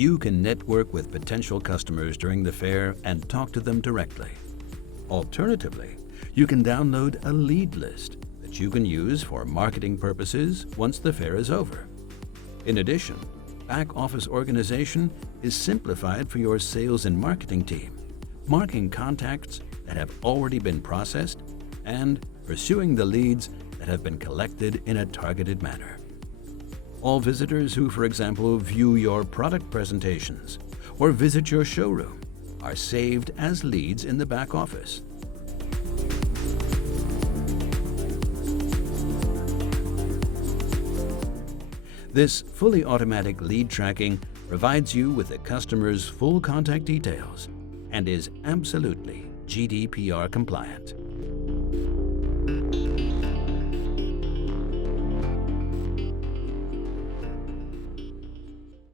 You can network with potential customers during the fair and talk to them directly. Alternatively, you can download a lead list that you can use for marketing purposes once the fair is over. In addition, back office organization is simplified for your sales and marketing team, marking contacts that have already been processed and pursuing the leads that have been collected in a targeted manner. All visitors who, for example, view your product presentations or visit your showroom are saved as leads in the back office. This fully automatic lead tracking provides you with the customer's full contact details and is absolutely GDPR compliant.